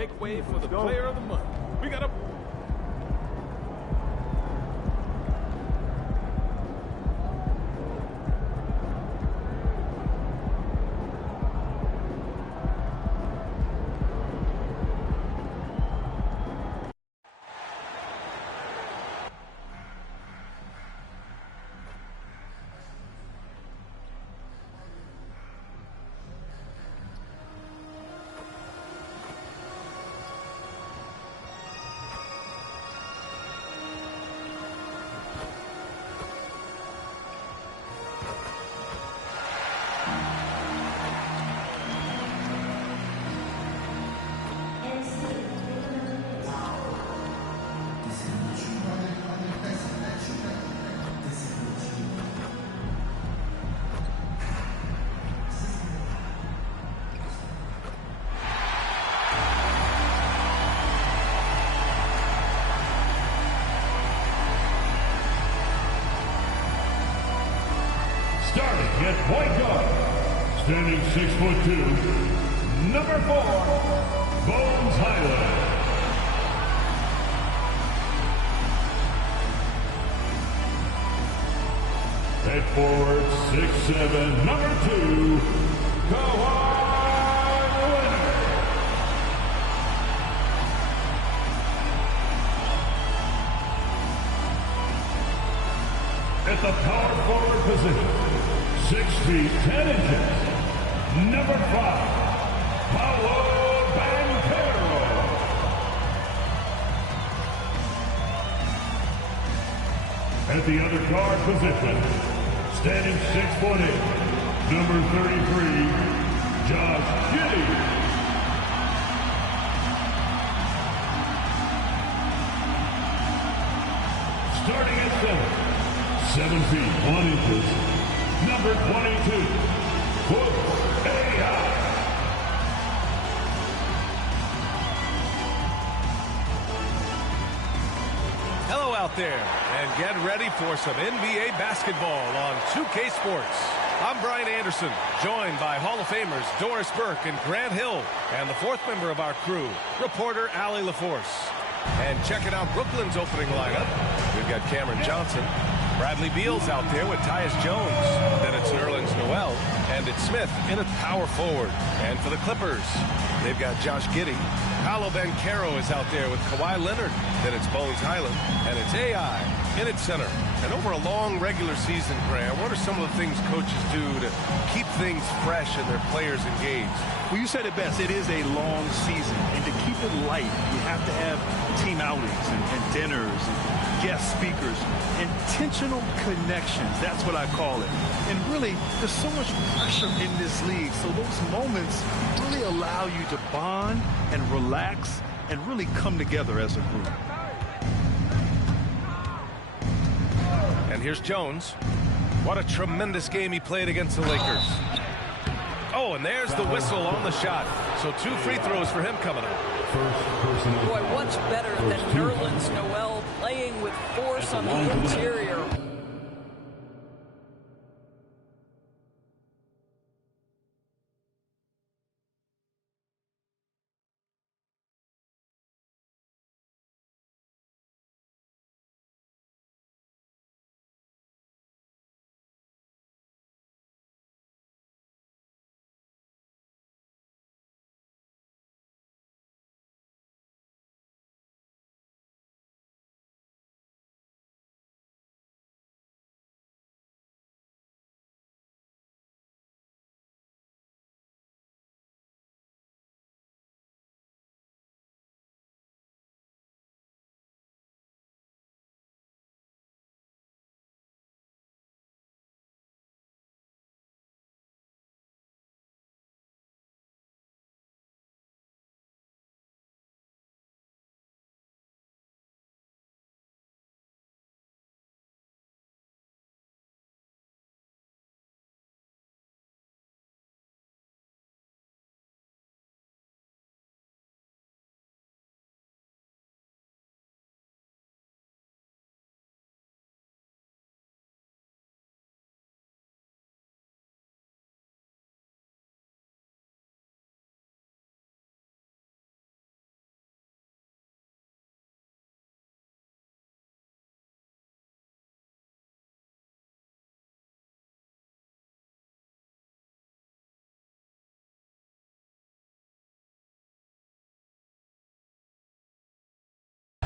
make way for the player of the month. We got a... Starting at point guard, standing 6'2", number 4, Bones Highland. At forward, 6'7", number 2, Kawhi Leonard. At the power forward position, 6 feet 10 inches, number 5, Paolo Banchero. At the other guard position, standing 6'8", number 33, Josh Giddey. Starting at center, 7 feet 1 inches, number 22, AI. Hello out there, and get ready for some NBA basketball on 2K Sports. I'm Brian Anderson, joined by Hall of Famers Doris Burke and Grant Hill, and the fourth member of our crew, reporter Allie LaForce. And checking out Brooklyn's opening lineup, we've got Cameron Johnson. Bradley Beal's out there with Tyus Jones. Then it's Nerlens Noel, and it's Smith in at power forward. And for the Clippers, they've got Josh Giddey. Paolo Banchero is out there with Kawhi Leonard. Then it's Bones Highland, and it's AI in at center. And over a long regular season, Graham, what are some of the things coaches do to keep things fresh and their players engaged? Well, you said it best. It is a long season, and to keep it light, you have to have team outings and dinners and guest speakers, intentional connections. That's what I call it. And really, there's so much pressure in this league, so those moments really allow you to bond and relax and really come together as a group. And here's Jones. What a tremendous game he played against the Lakers. Oh, and there's the whistle on the shot. So 2 free throws for him coming up. Boy, what's better than Nerlens Noel playing with force on the interior?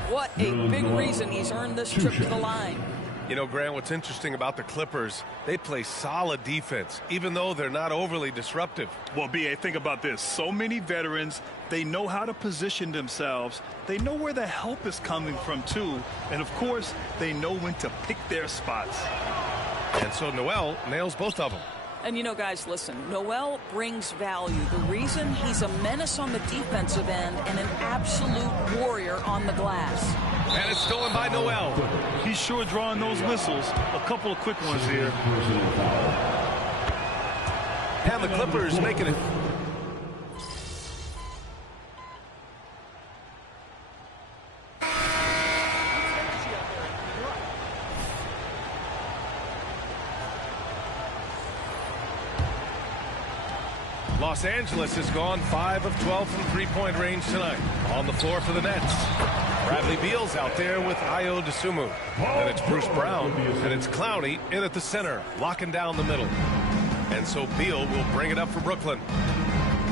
what a big reason he's earned this trip to the line. You know, Grant, what's interesting about the Clippers, they play solid defense, even though they're not overly disruptive. Well, B.A., think about this. So many veterans, they know how to position themselves. They know where the help is coming from, too. And, of course, they know when to pick their spots. And so Noel nails both of them. And, you know, guys, listen, Noel brings value. The reason he's a menace on the defensive end and an absolute warrior on the glass. And it's stolen by Noel. He's sure drawing those whistles. A couple of quick ones here. And the Clippers making it. Los Angeles has gone 5 of 12 from three-point range tonight. On the floor for the Nets. Bradley Beal's out there with Ayo Dosunmu. And it's Bruce Brown. And it's Clowney in at the center, locking down the middle. And so Beal will bring it up for Brooklyn.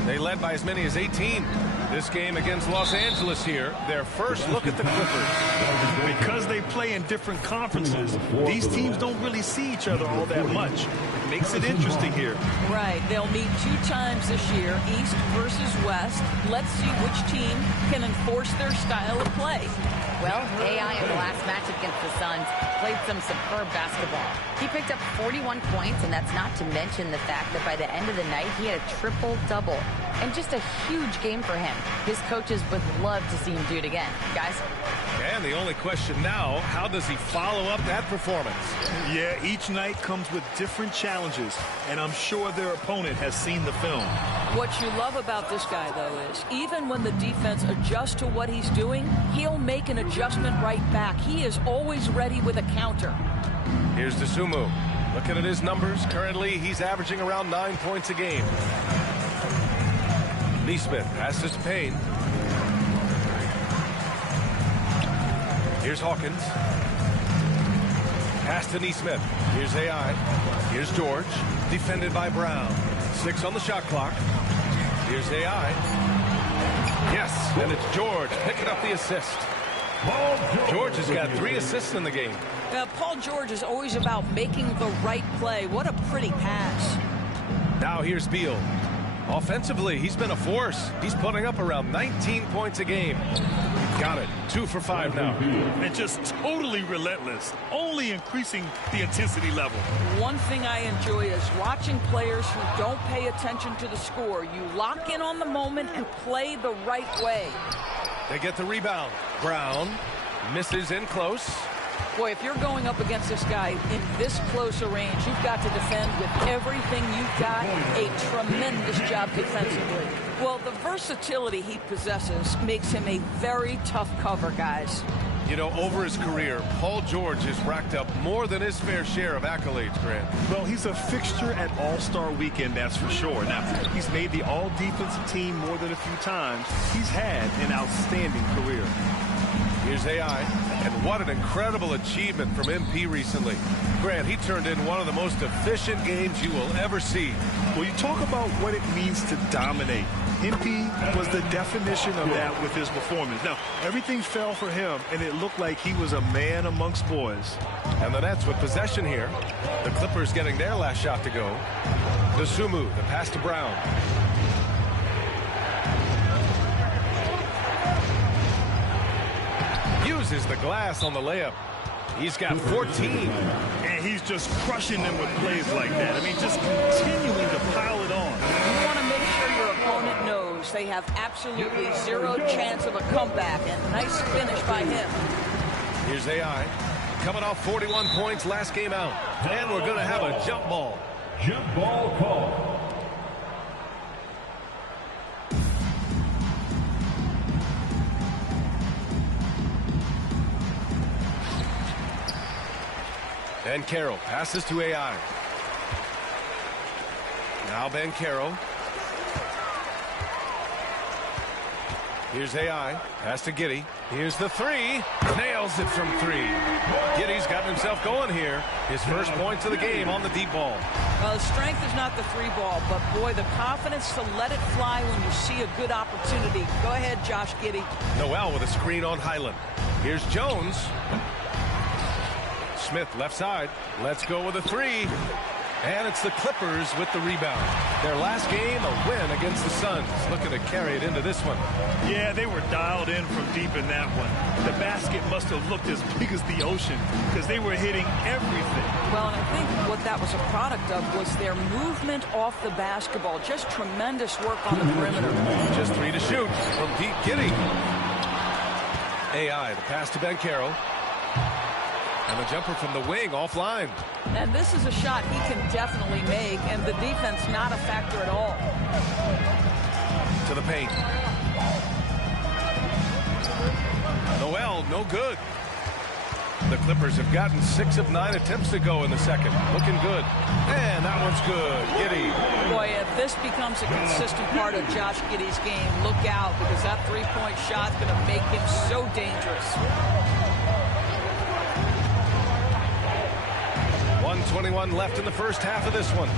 They led by as many as 18. This game against Los Angeles here, their first look at the Clippers. Because they play in different conferences, these teams don't really see each other all that much. It makes it interesting here. Right. They'll meet 2 times this year, East versus West. Let's see which team can enforce their style of play. Well, AI in the last match against the Suns played some superb basketball. He picked up 41 points, and that's not to mention the fact that by the end of the night, he had a triple-double. And just a huge game for him. His coaches would love to see him do it again. Guys? And the only question now, how does he follow up that performance? Yeah, each night comes with different challenges, and I'm sure their opponent has seen the film. What you love about this guy, though, is even when the defense adjusts to what he's doing, he'll make an adjustment right back. He is always ready with a counter. Here's Dosunmu. Looking at his numbers, currently he's averaging around 9 points a game. Neesmith passes to Payne. Here's Hawkins. Pass to Neesmith. Here's AI. Here's George. Defended by Brown. 6 on the shot clock. Here's AI. Yes, and it's George picking up the assist. George has got 3 assists in the game. Paul George is always about making the right play. What a pretty pass. Now here's Beal. Offensively, he's been a force. He's putting up around 19 points a game. Got it. 2 for 5 now. And just totally relentless, only increasing the intensity level. One thing I enjoy is watching players who don't pay attention to the score. You lock in on the moment and play the right way. They get the rebound. Brown misses in close. Boy, if you're going up against this guy in this close a range, you've got to defend with everything you've got. A tremendous job defensively. Well, the versatility he possesses makes him a very tough cover, guys. You know, over his career, Paul George has racked up more than his fair share of accolades, Grant. Well, he's a fixture at All-Star Weekend, that's for sure. Now, he's made the All-Defensive team more than a few times. He's had an outstanding career. Here's AI, and what an incredible achievement from MP recently. Grant, he turned in one of the most efficient games you will ever see. Well, you talk about what it means to dominate. MP was the definition of that with his performance. Now, everything fell for him, and it looked like he was a man amongst boys. And the Nets with possession here. The Clippers getting their last shot to go. Dosunmu, the pass to Brown. Uses the glass on the layup. He's got 14. And he's just crushing them with plays like that. I mean, just continuing to pile it on. You want to make sure your opponent knows they have absolutely zero chance of a comeback. And nice finish by him. Here's AI. Coming off 41 points last game out. And we're going to have a jump ball. Jump ball call. Ben Carroll passes to AI. Now Ben Carroll. Here's AI. Pass to Giddey. Here's the 3. Nails it from 3. Giddey's gotten himself going here. His first points of the game on the deep ball. Well, strength is not the 3 ball, but boy, the confidence to let it fly when you see a good opportunity. Go ahead, Josh Giddey. Noel with a screen on Highland. Here's Jones. Smith left side. Let's go with a three. And it's the Clippers with the rebound. Their last game, a win against the Suns. Looking to carry it into this one. Yeah, they were dialed in from deep in that one. The basket must have looked as big as the ocean because they were hitting everything. Well, and I think what that was a product of was their movement off the basketball. Just tremendous work on the perimeter. Just three to shoot from deep. Giddey. AI, the pass to Banchero. And the jumper from the wing offline. And this is a shot he can definitely make, and the defense not a factor at all. To the paint. Noel, no good. The Clippers have gotten 6 of 9 attempts to go in the second. Looking good. And that one's good. Giddey. Boy, if this becomes a consistent part of Josh Giddey's game, look out, because that three-point shot's going to make him so dangerous. 1:21 left in the first half of this one.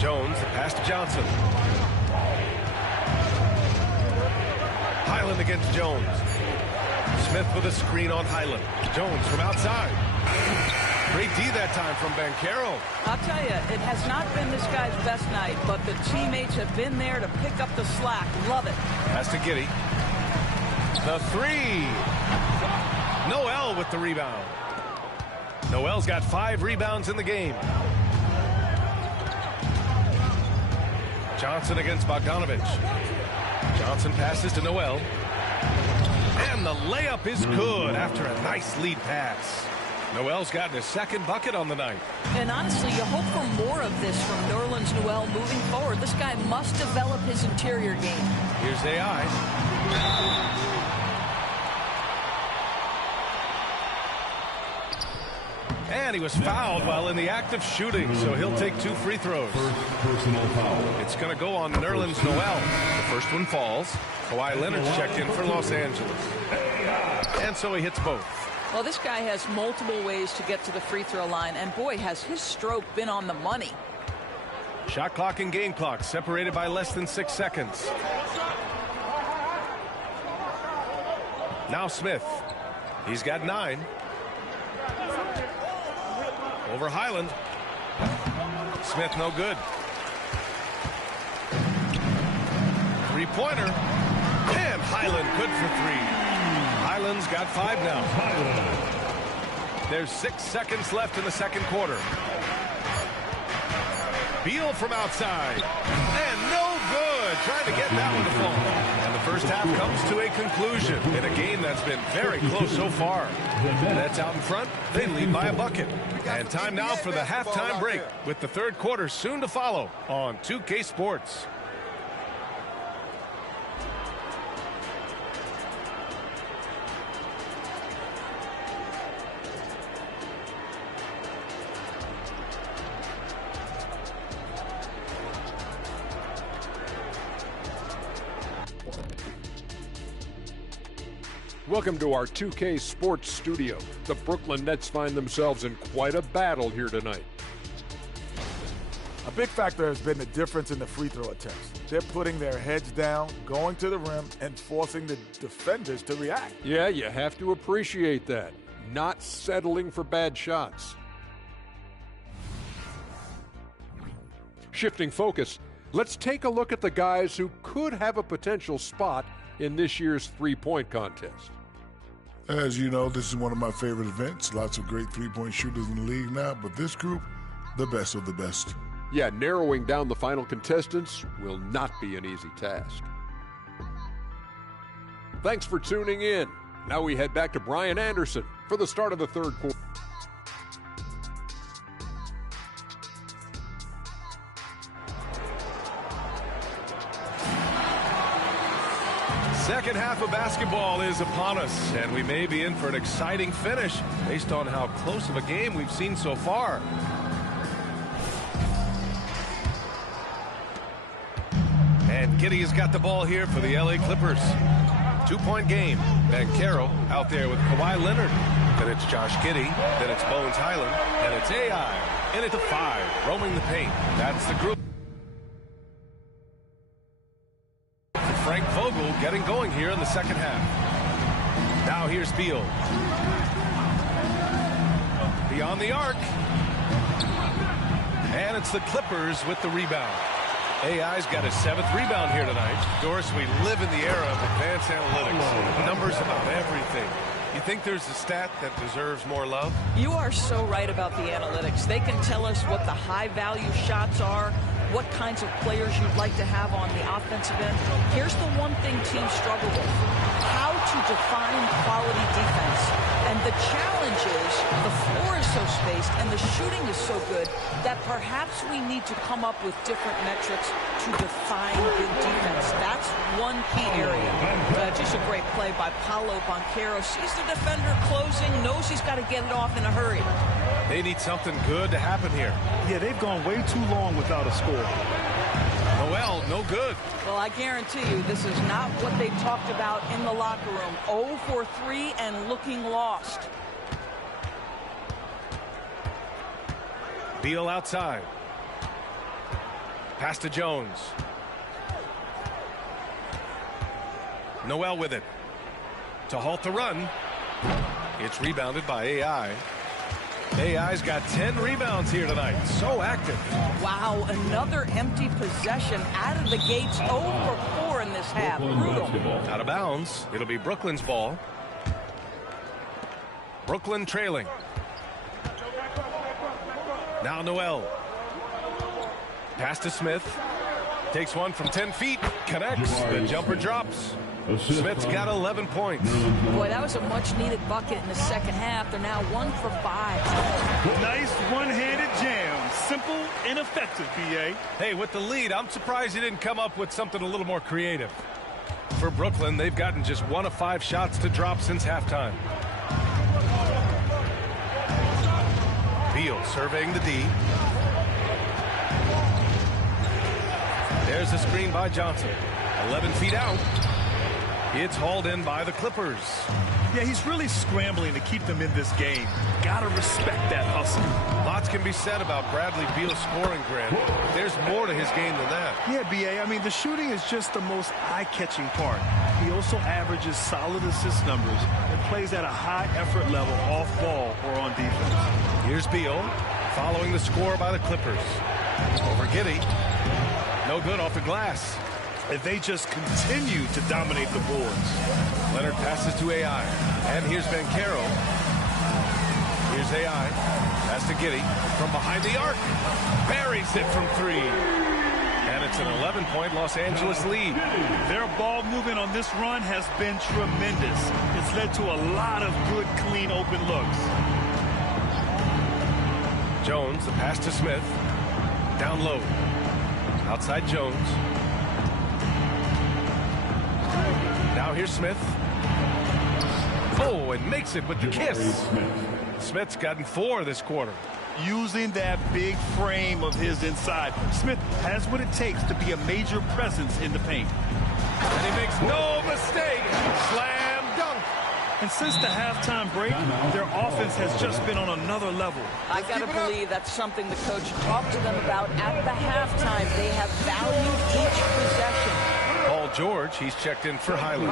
Jones, the pass to Johnson. Highland against Jones. Smith with a screen on Highland. Jones from outside. Great D that time from Banchero. I'll tell you, it has not been this guy's best night, but the teammates have been there to pick up the slack. Love it. Pass to Giddey. The three. Noel with the rebound. Noel's got 5 rebounds in the game. Johnson against Bogdanovich. Johnson passes to Noel. And the layup is good after a nice lead pass. Noel's gotten his second bucket on the night. And honestly, you hope for more of this from Nerlens Noel moving forward. This guy must develop his interior game. Here's AI. And he was fouled while in the act of shooting, so he'll take 2 free throws. Personal foul. It's going to go on Nerlens Noel. The first one falls. Kawhi Leonard's checked in for Los Angeles. And so he hits both. Well, this guy has multiple ways to get to the free throw line, and boy, has his stroke been on the money. Shot clock and game clock separated by less than 6 seconds. Now Smith. He's got 9. Over Highland. Smith no good. Three-pointer. And Highland good for 3. Highland's got 5 now. There's 6 seconds left in the second quarter. Beal from outside. And no good. Trying to get that one to fall. And the first half comes to a conclusion in a game that's been very close so far. Nets out in front. They lead by a bucket. And time now for the halftime break, with the third quarter soon to follow on 2K Sports. Welcome to our 2K Sports studio. The Brooklyn Nets find themselves in quite a battle here tonight. A big factor has been the difference in the free throw attempts. They're putting their heads down, going to the rim, and forcing the defenders to react. Yeah, you have to appreciate that. Not settling for bad shots. Shifting focus, let's take a look at the guys who could have a potential spot in this year's three-point contest. As you know, this is one of my favorite events. Lots of great three-point shooters in the league now, but this group, the best of the best. Yeah, narrowing down the final contestants will not be an easy task. Thanks for tuning in. Now we head back to Brian Anderson for the start of the third quarter. Second half of basketball is upon us, and we may be in for an exciting finish based on how close of a game we've seen so far. And Giddey has got the ball here for the LA Clippers. 2-point game. Banchero out there with Kawhi Leonard. Then it's Josh Giddey. Then it's Bones Highland. And it's AI. In at the 5, roaming the paint. That's the group. Frank Vogel getting going. going here in the second half. Now here's Beal. Beyond the arc. And it's the Clippers with the rebound. AI's got his 7th rebound here tonight. Doris, we live in the era of advanced analytics. Numbers about everything. You think there's a stat that deserves more love? You are so right about the analytics. They can tell us what the high-value shots are, what kinds of players you'd like to have on the offensive end. Here's the one thing teams struggle with: how to define quality defense. And the challenge is the floor is so spaced and the shooting is so good that perhaps we need to come up with different metrics to define good defense. That's one key area. Just a great play by Paolo Banchero. Sees the defender closing, knows he's got to get it off in a hurry. They need something good to happen here. Yeah, they've gone way too long without a score. Noel, no good. Well, I guarantee you this is not what they talked about in the locker room. 0 for 3 and looking lost. Beal outside. Pass to Jones. Noel with it. To halt the run. It's rebounded by AI. AI's got 10 rebounds here tonight. So active. Wow, another empty possession out of the gates. 0 for 4 in this half. Brutal. Out of bounds. It'll be Brooklyn's ball. Brooklyn trailing. Now Noel. Pass to Smith. Takes one from 10 feet. Connects. The jumper drops. Smith's got 11 points. Boy, that was a much-needed bucket in the second half. They're now 1 for 5. Nice one-handed jam. Simple and effective, B.A. Hey, with the lead, I'm surprised he didn't come up with something a little more creative. For Brooklyn, they've gotten just 1 of 5 shots to drop since halftime. Beal surveying the D. There's a screen by Johnson. 11 feet out. It's hauled in by the Clippers. Yeah, he's really scrambling to keep them in this game. Gotta respect that hustle. Lots can be said about Bradley Beal's scoring, Grant. There's more to his game than that. Yeah, B.A., I mean, the shooting is just the most eye-catching part. He also averages solid assist numbers and plays at a high effort level off ball or on defense. Here's Beal following the score by the Clippers. Over Giddey. No good off the glass. And they just continue to dominate the boards. Leonard passes to AI. And here's Banchero. Here's AI. Pass to Giddey. From behind the arc. Buries it from 3. And it's an 11-point Los Angeles lead. Their ball movement on this run has been tremendous. It's led to a lot of good, clean, open looks. Jones, the pass to Smith. Down low. Outside Jones. Now here's Smith. Oh, and makes it with the kiss. Smith's gotten 4 this quarter. Using that big frame of his inside, Smith has what it takes to be a major presence in the paint. And he makes no mistake. Slam dunk. And since the halftime break, their offense has just been on another level. I got to believe that's something the coach talked to them about at the halftime. They have valued each possession. Paul George, he's checked in for Highland.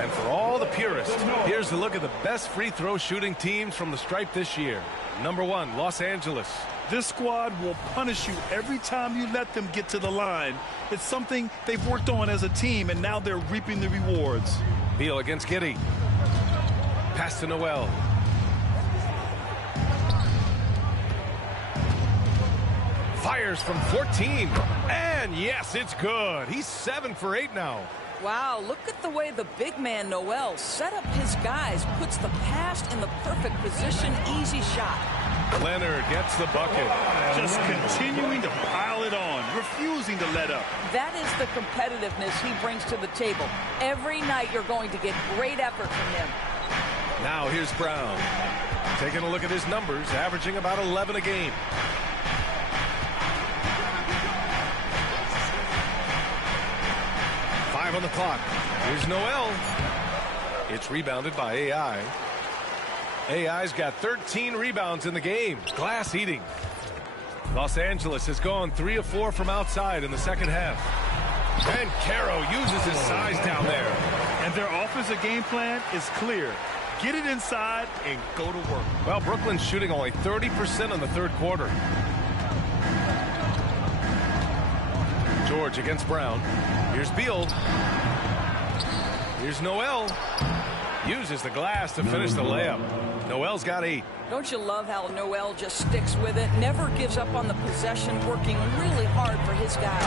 And for all the purists, here's a look at the best free throw shooting teams from the stripe this year. Number 1, Los Angeles. This squad will punish you every time you let them get to the line. It's something they've worked on as a team, and now they're reaping the rewards. Beal against Giddey. Pass to Noel. Fires from 14. And yes, it's good. He's 7 for 8 now. Wow, look at the way the big man Noel set up his guys, puts the pass in the perfect position, easy shot. Leonard gets the bucket. Just continuing to pile it on, refusing to let up. That is the competitiveness he brings to the table. Every night you're going to get great effort from him. Now here's Brown. Taking a look at his numbers, averaging about 11 a game. On the clock. Here's Noel. It's rebounded by AI. AI's got 13 rebounds in the game. Glass eating. Los Angeles has gone 3 of 4 from outside in the second half. And Caro uses his size down there. And their offensive game plan is clear. Get it inside and go to work. Well, Brooklyn's shooting only 30% in the third quarter. George against Brown. Here's Beal. Here's Noel. Uses the glass to finish the layup. Noel's got 8. Don't you love how Noel just sticks with it, never gives up on the possession, working really hard for his guys.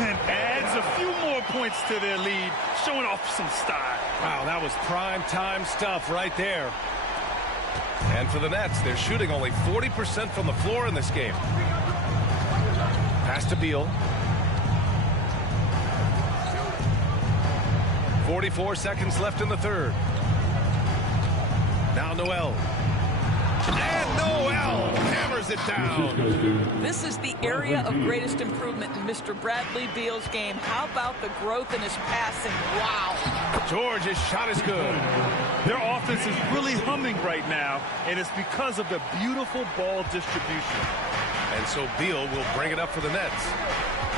And adds a few more points to their lead, showing off some style. Wow, that was prime time stuff right there. And for the Nets, they're shooting only 40% from the floor in this game. Pass to Beal. 44 seconds left in the third. Now Noel. And Noel hammers it down. This is the area of greatest improvement in Mr. Bradley Beal's game. How about the growth in his passing? Wow. George's shot is good. Their offense is really humming right now, and it's because of the beautiful ball distribution. And so Beal will bring it up for the Nets.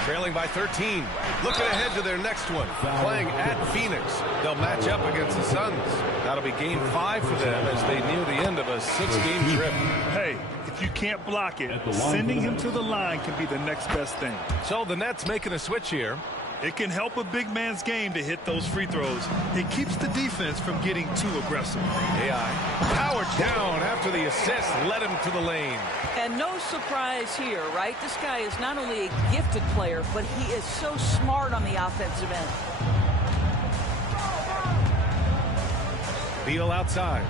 Trailing by 13. Looking ahead to their next one. Playing at Phoenix. They'll match up against the Suns. That'll be game 5 for them as they near the end of a 6-game trip. Hey, if you can't block it, sending him to the line can be the next best thing. So the Nets making a switch here. It can help a big man's game to hit those free throws. It keeps the defense from getting too aggressive. AI powered down after the assist led him to the lane. And no surprise here, right? This guy is not only a gifted player, but he is so smart on the offensive end. Beal outside.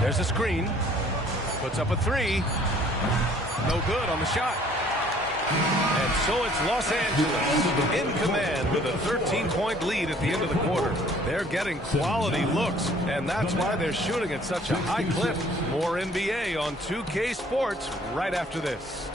There's a screen. Puts up a 3. No good on the shot. And so it's Los Angeles in command with a 13-point lead at the end of the quarter. They're getting quality looks, and that's why they're shooting at such a high clip. More NBA on 2K Sports right after this.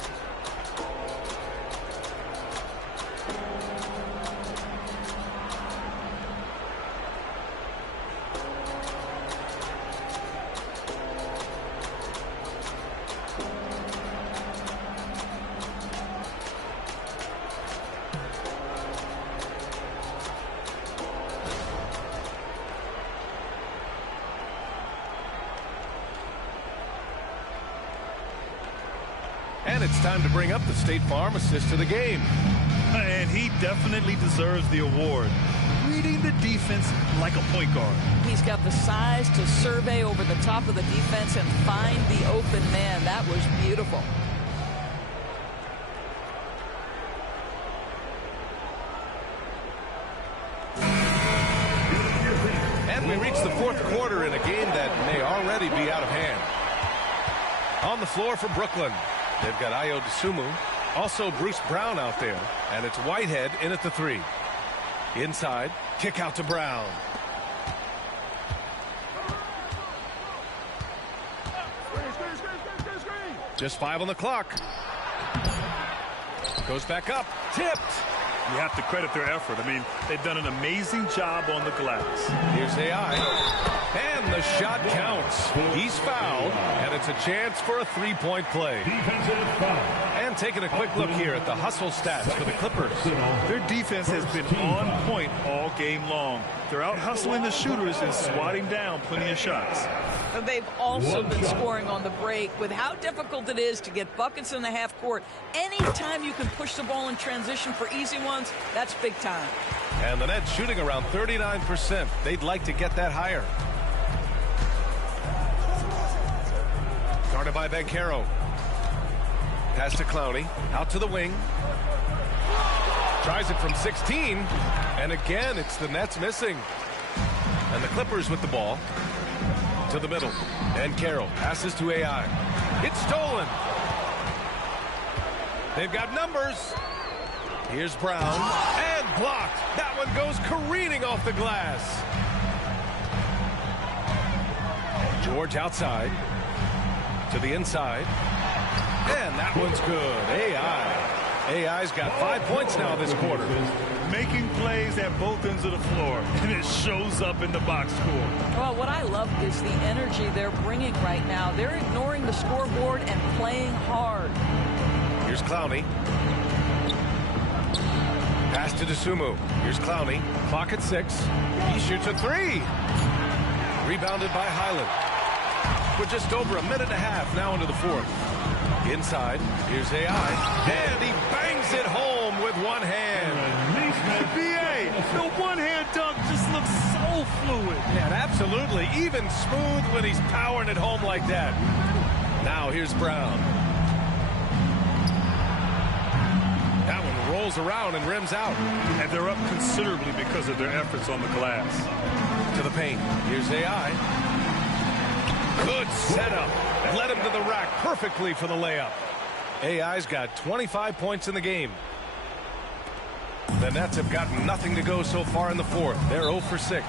And it's time to bring up the State Farm assist to the game. And he definitely deserves the award. Reading the defense like a point guard. He's got the size to survey over the top of the defense and find the open man. That was beautiful. And we reach the fourth quarter in a game that may already be out of hand. On the floor for Brooklyn, they've got Ayo Dosunmu, also Bruce Brown out there, and it's Whitehead in at the 3. Inside, kick out to Brown. Just 5 on the clock. Goes back up, tipped. You have to credit their effort. I mean, they've done an amazing job on the glass. Here's AI. And the shot counts. He's fouled, and it's a chance for a 3-point play. Defensive foul. And taking a quick look here at the hustle stats for the Clippers. Their defense has been on point all game long. They're out hustling the shooters and swatting down plenty of shots. They've also been scoring on the break. With how difficult it is to get buckets in the half court, anytime you can push the ball in transition for easy ones, that's big time. And the Nets shooting around 39%. They'd like to get that higher. Guarded by Bancaro. Pass to Clowney. Out to the wing. Tries it from 16. And again, it's the Nets missing. And the Clippers with the ball. To the middle. And Carroll passes to AI. It's stolen. They've got numbers. Here's Brown. And blocked. That one goes careening off the glass. George outside. To the inside. And that one's good. AI AI's got 5 points now this quarter. Making plays at both ends of the floor, and it shows up in the box score. Well, what I love is the energy they're bringing right now. They're ignoring the scoreboard and playing hard. Here's Clowney. Pass to DeSumo. Here's Clowney. Clock at 6. He shoots a 3. Rebounded by Highland. We're just over a minute and a half now into the fourth. Inside, here's AI. And he bangs it home with one hand. BA, the one-hand dunk just looks so fluid. Yeah, absolutely. Even smooth when he's powering it home like that. Now here's Brown. That one rolls around and rims out. And they're up considerably because of their efforts on the glass. To the paint. Here's AI. Good setup. Led him to the rack perfectly for the layup. AI's got 25 points in the game. The Nets have gotten nothing to go so far in the fourth. They're 0 for 6.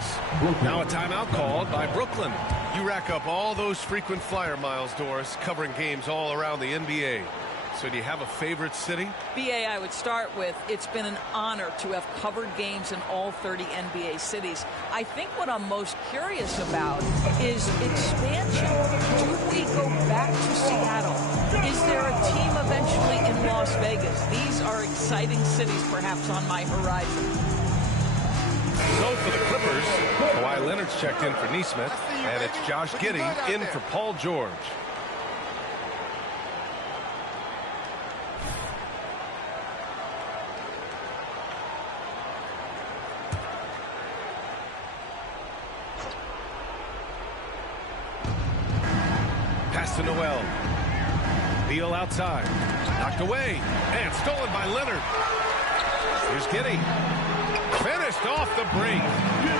Now a timeout called by Brooklyn. You rack up all those frequent flyer miles, Doris, covering games all around the NBA. So do you have a favorite city? BA, I would start with, it's been an honor to have covered games in all 30 NBA cities. I think what I'm most curious about is expansion. Do we go back to Seattle? Is there a team eventually in Las Vegas? These are exciting cities perhaps on my horizon. So for the Clippers, Kawhi Leonard's checked in for Nesmith, and it's Josh Giddey in for Paul George. Pass to Noel. Beal outside. Knocked away. And stolen by Leonard. Here's Giddey. Finished off the break.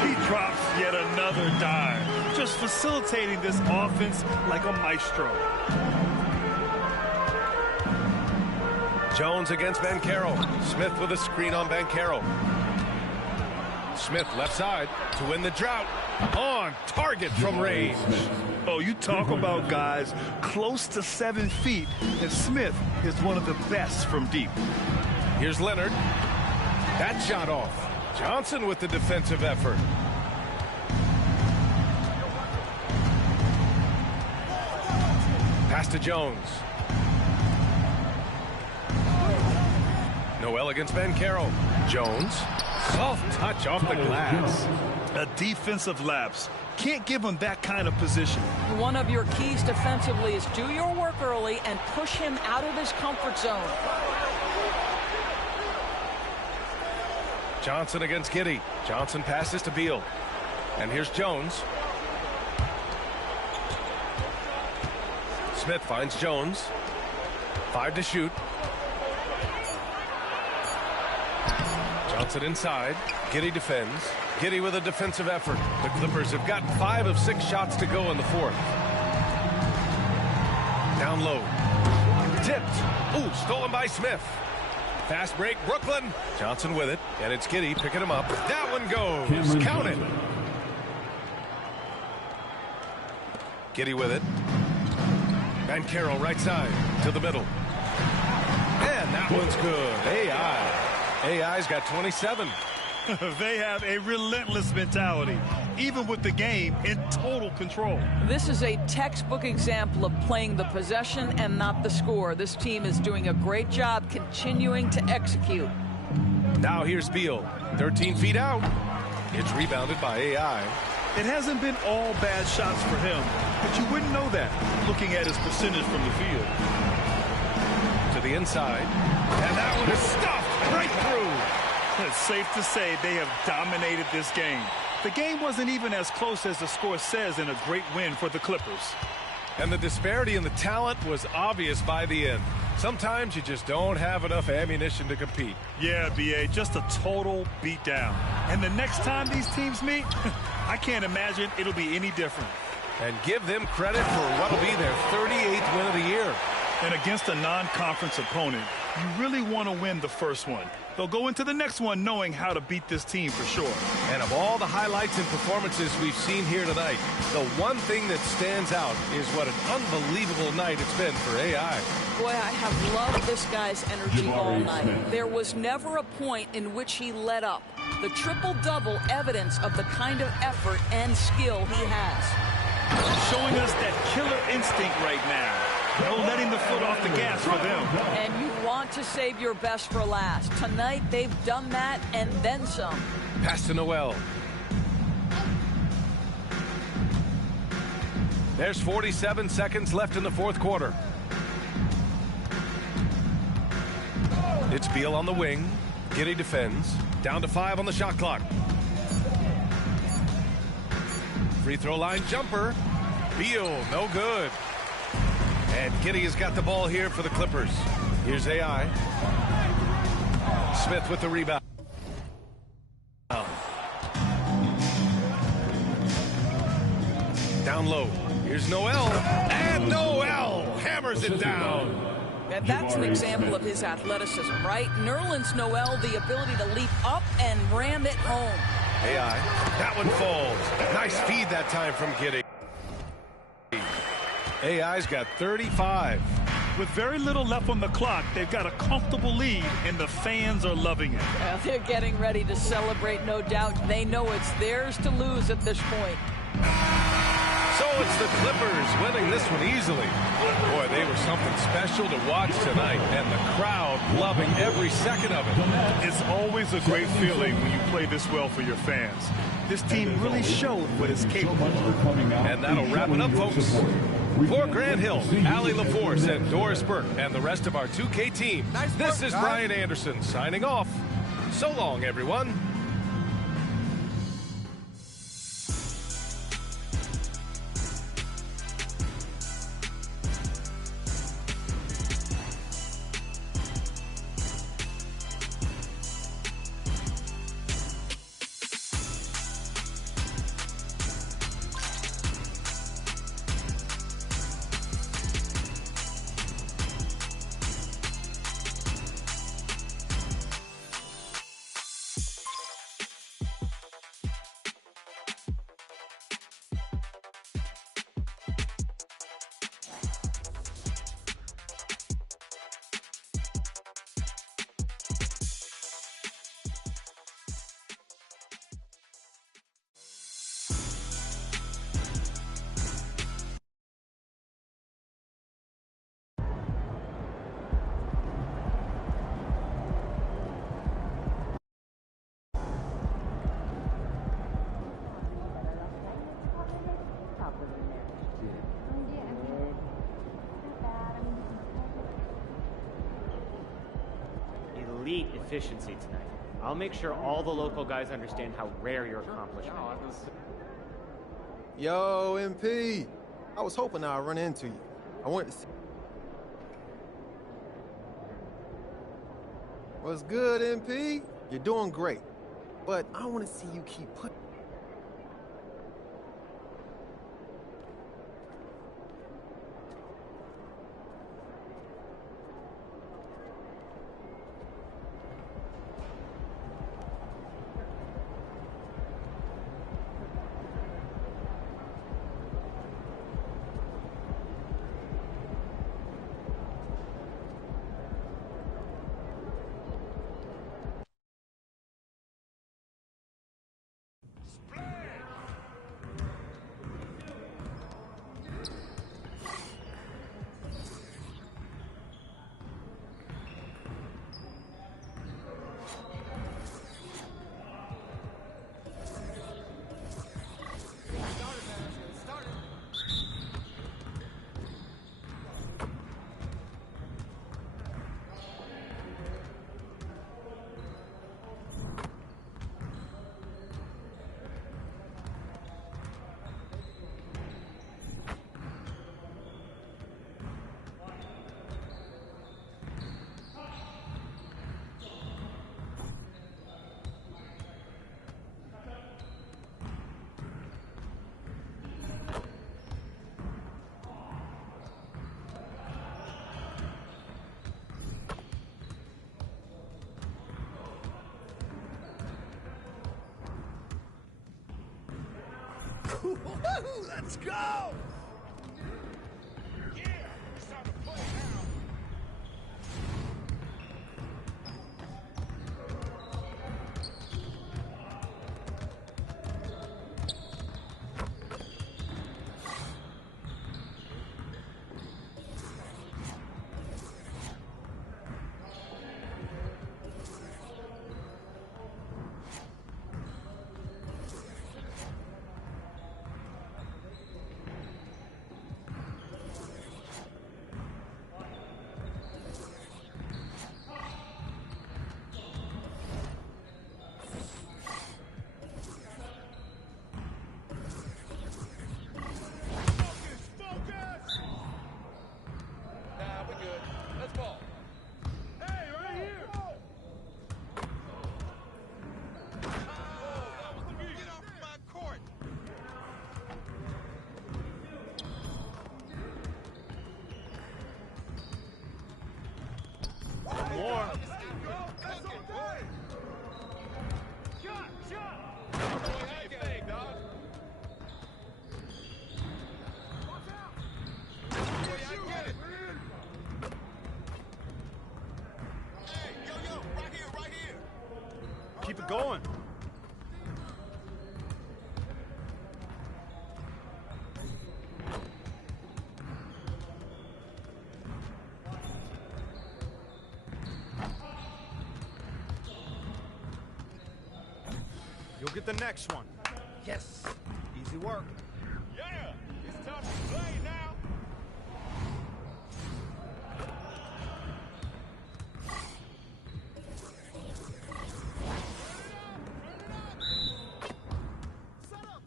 He drops yet another dime. Just facilitating this offense like a maestro. Jones against Banchero. Smith with a screen on Banchero. Smith left side to win the drought. On target from range. Oh, you talk about guys close to 7 feet, and Smith is one of the best from deep. Here's Leonard. That shot off. Johnson with the defensive effort. Pass to Jones. Noel against Banchero. Jones. Soft touch off the glass. A defensive lapse. Can't give him that kind of position. One of your keys defensively is do your work early and push him out of his comfort zone. Johnson against Giddey. Johnson passes to Beal. And here's Jones. Smith finds Jones. 5 to shoot. Johnson inside. Giddey defends. Giddey with a defensive effort. The Clippers have gotten 5 of 6 shots to go in the fourth. Down low. Tipped. Ooh, stolen by Smith. Fast break, Brooklyn. Johnson with it, and it's Giddey picking him up. That one goes. Count it. Giddey with it. Banchero right side to the middle. And that one's good. AI's got 27. They have a relentless mentality, even with the game in total control. This is a textbook example of playing the possession and not the score. This team is doing a great job continuing to execute. Now here's Beal. 13 feet out. It's rebounded by AI. It hasn't been all bad shots for him, but you wouldn't know that looking at his percentage from the field. To the inside. And that one is stuffed right through. It's safe to say they have dominated this game. The game wasn't even as close as the score says in a great win for the Clippers. And the disparity in the talent was obvious by the end. Sometimes you just don't have enough ammunition to compete. Yeah, BA, just a total beatdown. And the next time these teams meet, I can't imagine it'll be any different. And give them credit for what'll be their 38th win of the year. And against a non-conference opponent, you really want to win the first one. They'll go into the next one knowing how to beat this team for sure. And of all the highlights and performances we've seen here tonight, the one thing that stands out is what an unbelievable night it's been for AI. Boy, I have loved this guy's energy all night. There was never a point in which he let up. The triple-double evidence of the kind of effort and skill he has. Showing us that killer instinct right now. No letting the foot off the gas for them. And you want to save your best for last. Tonight, they've done that and then some. Pass to Noel. There's 47 seconds left in the fourth quarter. It's Beal on the wing. Giddey defends. Down to 5 on the shot clock. Free throw line jumper. Beal, no good. And Giddey has got the ball here for the Clippers. Here's AI. Smith with the rebound. Down low. Here's Noel. And Noel hammers it down. And that's an example of his athleticism, right? Nerlens Noel, the ability to leap up and ram it home. AI. That one falls. Nice feed that time from Giddey. AI's got 35. With very little left on the clock, they've got a comfortable lead, and the fans are loving it. They're getting ready to celebrate, no doubt. They know it's theirs to lose at this point. So it's the Clippers winning this one easily. Boy, they were something special to watch tonight, and the crowd loving every second of it. It's always a great feeling when you play this well for your fans. This team really showed what it's capable of. And that'll wrap it up, folks. For Grant Hill, Allie LaForce, and Doris Burke, and the rest of our 2K team, this is Brian Anderson signing off. So long, everyone. Elite efficiency tonight. I'll make sure all the local guys understand how rare your accomplishment is. Yo, MP. I was hoping I'd run into you. I wanted to see. What's good, MP? You're doing great. But I want to see you keep pushing. Let's go! Yeah, it's time to play now. Keep it going. You'll get the next one. Yes. Easy work. Yeah, it's time to play now.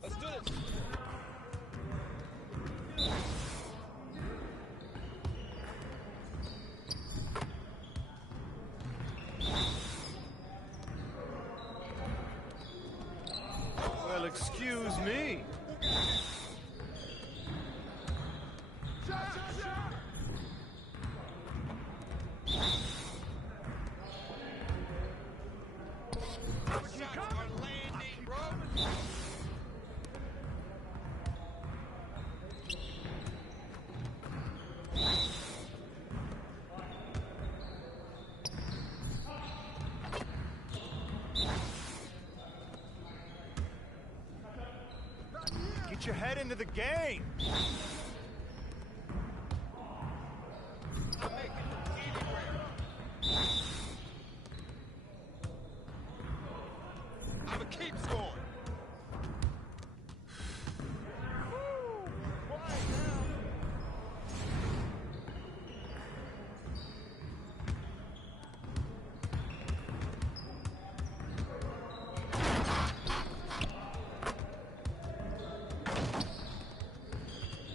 Let's do this. Well, excuse me. Get your head into the game. I'ma keep scoring.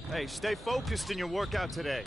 Hey, stay focused in your workout today.